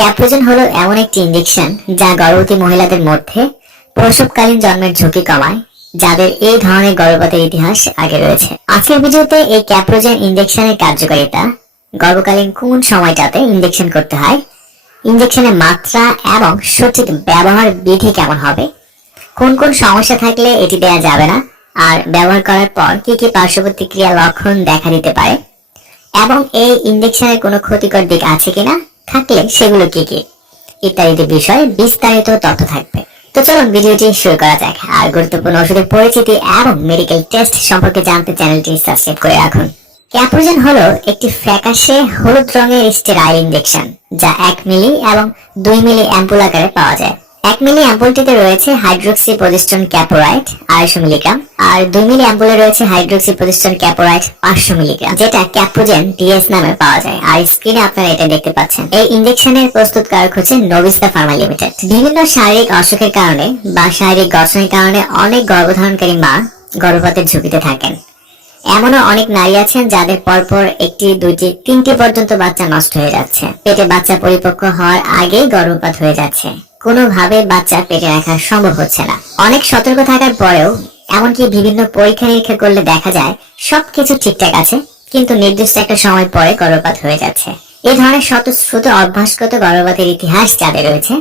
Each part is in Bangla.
ক্যাপ্রোজেন হলো এমন একটি ইঞ্জেকশন যা গর্ভবতী মহিলাদের মধ্যে প্রসবকালীন জন্মের ঝুঁকি কমায়, যাদের এই ধরনের গর্ভপাতের ইতিহাস আগে রয়েছে। আজকের ভিডিওতে এই ক্যাপ্রোজেন ইঞ্জেকশনের কার্যকারিতা, গর্ভকালীন কোন সময়টাতে ইঞ্জেকশন করতে হয় ইঞ্জেকশনের মাত্রা এবং সঠিক ব্যবহার বিধি কেমন হবে, কোন কোন সমস্যা থাকলে এটি দেওয়া যাবে না, আর ব্যবহার করার পর কি কি পার্শ্ব প্রতিক্রিয়া লক্ষণ দেখা দিতে পারে, এবং এই ইঞ্জেকশনের কোনো ক্ষতিকর দিক আছে কিনা থাকলে সেগুলো কি? কি ইত্যাদি বিষয়ে বিস্তারিত তথ্য থাকবে। তো চলুন, ভিডিওটি শুরু করা যাক। আর গুরুত্বপূর্ণ ওষুধের পরিচিতি এবং মেডিকেল টেস্ট সম্পর্কে জানতে চ্যানেলটি সাবস্ক্রাইব করে রাখুন। ক্যাপ্রোজেন হলো একটি ফ্যাকাশে হলুদ রঙের স্টেরাইল ইনজেকশন যা এক মিলি এবং দুই মিলি অ্যাম্পুল আকারে পাওয়া যায়। এক মিলি অ্যাম্পুলটিতে রয়েছে হাইড্রোক্সি প্রতিস্টন ক্যাপোরাইট আড়াইশো মিলিগ্রাম, আর দুই মিলি অ্যাম্পুলে রয়েছে হাইড্রোক্সি প্রতিস্টন ক্যাপোরাইট পাঁচশো মিলিগ্রাম, যেটা ক্যাপ্রোজেন ডিএস নামে পাওয়া যায়। আর স্ক্রিনে আপনারা এটা দেখতে পাচ্ছেন। এই ইঞ্জেকশনের প্রস্তুতকারক হচ্ছে নবিস্তা ফার্মা লিমিটেড। বিভিন্ন শারীরিক অসুখের কারণে বা শারীরিক গঠনের কারণে অনেক গর্ভধারণকারী মা গর্ভপাতের ঝুঁকিতে থাকেন। এমনও অনেক নারী আছেন যাদের পরপর একটি, দুইটি, তিনটি পর্যন্ত বাচ্চা নষ্ট হয়ে যাচ্ছে। পেটে বাচ্চা পরিপক্ক হওয়ার আগেই গর্ভপাত হয়ে যাচ্ছে। কোনোভাবে বাচ্চা পেটে রাখা সম্ভব হচ্ছে না। অনেক সতর্ক থাকার পরেও এমনকি বিভিন্ন পরীক্ষা নিরীক্ষা করলে দেখা যায় সবকিছু ঠিকঠাক আছে, কিন্তু নির্দিষ্ট একটা সময় পরে গর্ভপাত হয়ে যাচ্ছে। এই ধরনের স্বতঃস্ফূর্ত অভ্যাসগত গর্ভপাতের ইতিহাস যাদের রয়েছে,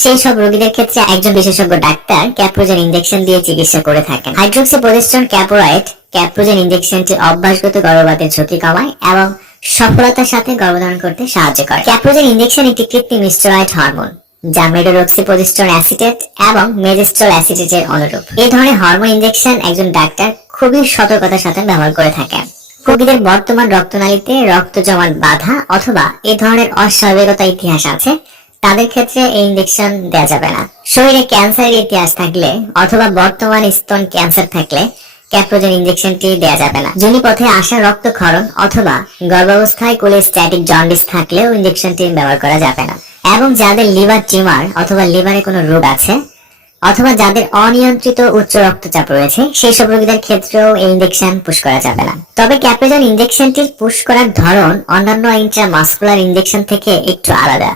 সেই সব রোগীদের ক্ষেত্রে একজন বিশেষজ্ঞ ডাক্তার ক্যাপ্রোজেন ইনজেকশন দিয়ে চিকিৎসা করে থাকেন। হাইড্রোক্সি প্রোজেস্টন ক্যাপোরাইট ক্যাপ্রোজেন ইনজেকশনটি অভ্যাসগত গর্ভপাতের ঝুঁকি কমায় এবং সফলতার সাথে গর্ভধারণ করতে সাহায্য করে। ক্যাপ্রোজেন ইনজেকশন একটি কৃত্রিম স্টেরয়েড হরমোন। যা মেডোরক্সি প্রোজেস্টন অ্যাসিটেট এবং মেজেস্ট্রল অ্যাসিটেটের অনুরূপ। এই ধরনের হরমোন ইনজেকশন একজন ডাক্তার খুবই সতর্কতার সাথে ব্যবহার করে থাকেন। রোগীদের বর্তমান রক্তনালীতে রক্ত জমাট বাধা অথবা এই ধরনের অস্বাভাবিকতা ইতিহাস আছে, তাদের ক্ষেত্রে এই ইঞ্জেকশন দেওয়া যাবে না। শরীরে ক্যান্সারের ইতিহাস থাকলে অথবা বর্তমান স্তন ক্যান্সার থাকলে ক্যাপ্রোজেন ইঞ্জেকশনটি দেওয়া যাবে না। যোনি পথে আসা রক্তক্ষরণ অথবা গর্ভাবস্থায় কোলেস্ট্যাটিক জন্ডিস থাকলেও ইঞ্জেকশনটি ব্যবহার করা যাবে না। এবং যাদের লিভার টিউমার অথবা লিভারে কোনো রোগ আছে, অথবা যাদের অনিয়ন্ত্রিত উচ্চ রক্তচাপ রয়েছে সেই সব রোগীদের ক্ষেত্রেও এই ইঞ্জেকশন পুশ করা যাবে না। তবে ক্যাপ্রোজেন ইঞ্জেকশনটির পুশ করার ধরন অন্যান্য ইন্ট্রামাসকুলার ইঞ্জেকশন থেকে একটু আলাদা?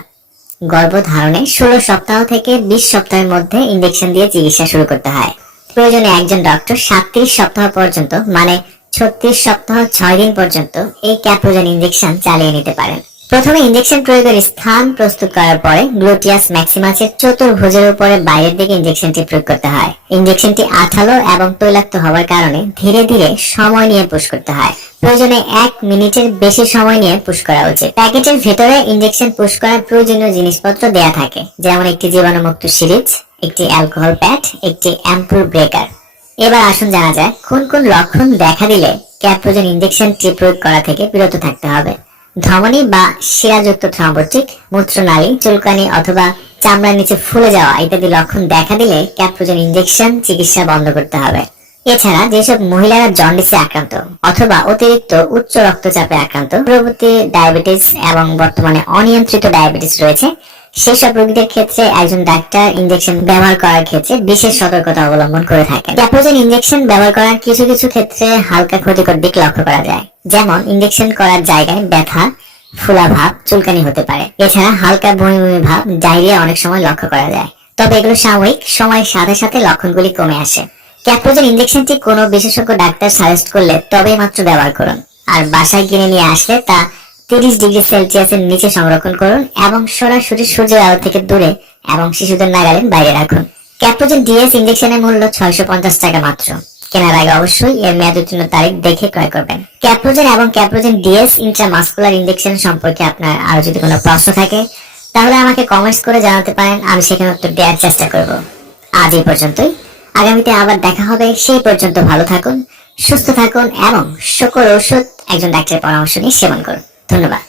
গর্ভধারণে ষোলো সপ্তাহ থেকে বিশ সপ্তাহের মধ্যে ইঞ্জেকশন দিয়ে চিকিৎসা শুরু করতে হয়। প্রয়োজনে একজন ডক্টর সাতত্রিশ সপ্তাহ পর্যন্ত মানে ছত্রিশ সপ্তাহ ছয় দিন পর্যন্ত এই ক্যাপ্রোজেন ইঞ্জেকশন চালিয়ে নিতে পারেন। প্রথমে ইঞ্জেকশন প্রয়োগের স্থান প্রস্তুত করার পরে গ্লুটিয়াস ম্যাক্সিমাসের চতুর্ভুজের উপরে বাইরের দিকে ইঞ্জেকশনটি প্রয়োগ করতে হয়। ইঞ্জেকশনটি আঠালো এবং তৈলাক্ত হওয়ার কারণে ধীরে ধীরে সময় নিয়ে পুশ করতে হয়। প্রয়োজনে এক মিনিটের বেশি সময় নিয়ে পুশ করা উচিত। প্যাকেটের ভেতরে ইঞ্জেকশন পুশ করার প্রয়োজনীয় জিনিসপত্র দেয়া থাকে, যেমন একটি জীবাণুমুক্ত সিরিজ, একটি অ্যালকোহল প্যাড একটি অ্যাম্পুল ব্রেকার এবার আসুন জানা যায় কোন কোন লক্ষণ দেখা দিলে ক্যাপ্রোজেন ইঞ্জেকশনটি প্রয়োগ করা থেকে বিরত থাকতে হবে। ধমনী বা শিরাযুক্ত থ্রম্বোটিক মূত্রনালী, চুলকানি অথবা চামড়ার নিচে ফুলে যাওয়া ইত্যাদি লক্ষণ দেখা দিলে ক্যাপ্রোজেন ইঞ্জেকশন চিকিৎসা বন্ধ করতে হবে। এছাড়া যেসব মহিলারা জন্ডিসে আক্রান্ত অথবা অতিরিক্ত উচ্চ রক্তচাপে আক্রান্ত প্রভৃতি ডায়াবেটিস এবং বর্তমানে অনিয়ন্ত্রিত ডায়াবেটিস রয়েছে সেসব রোগীদের ক্ষেত্রে একজন ডাক্তার ইঞ্জেকশন ব্যবহার করার ক্ষেত্রে বিশেষ সতর্কতা অবলম্বন করে থাকেন। ক্যাপ্রোজেন ইঞ্জেকশন ব্যবহার করার কিছু কিছু ক্ষেত্রে হালকা ক্ষতিকর দিক লক্ষ্য করা যায়। যেমন ইঞ্জেকশন করার জায়গায় ব্যথা, ফুলা ভাব, চুলকানি হতে পারে। এছাড়া হালকা বমি বমি ভাব ডায়রিয়া অনেক সময় লক্ষ্য করা যায়। তবে এগুলো সাময়িক সময়ের সাথে সাথে লক্ষণগুলি কমে আসে। ক্যাপ্রোজেন ইঞ্জেকশনটি কোনো বিশেষজ্ঞ ডাক্তার সাজেস্ট করলে তবেই মাত্র ব্যবহার করুন। আর বাসায় কিনে নিয়ে আসলে তা তিরিশ ডিগ্রি সেলসিয়াসের নিচে সংরক্ষণ করুন এবং সরাসরি সূর্যের আলো থেকে দূরে এবং শিশুদের নাগালের বাইরে রাখুন। ক্যাপ্রোজেন ডিএস ইঞ্জেকশনের মূল্য ছয়শো পঞ্চাশ টাকা মাত্র। কেনার আগে অবশ্যই এর মেয়াদ উত্তীর্ণ তারিখ দেখে ক্রয় করবেন। ক্যাপ্রোজেন এবং ক্যাপ্রোজেন ডিএস ইন্ট্রামাসকুলার ইঞ্জেকশন সম্পর্কে আপনার আরও যদি কোনো প্রশ্ন থাকে, তাহলে আমাকে কমেন্টস করে জানাতে পারেন, আমি সেখানে উত্তর দেওয়ার চেষ্টা করব। আজ এই পর্যন্তই। আগামীতে আবার দেখা হবে, সেই পর্যন্ত ভালো থাকুন, সুস্থ থাকুন এবং সকল ওষুধ একজন ডাক্তারের পরামর্শ নিয়ে সেবন করুন। ধন্যবাদ।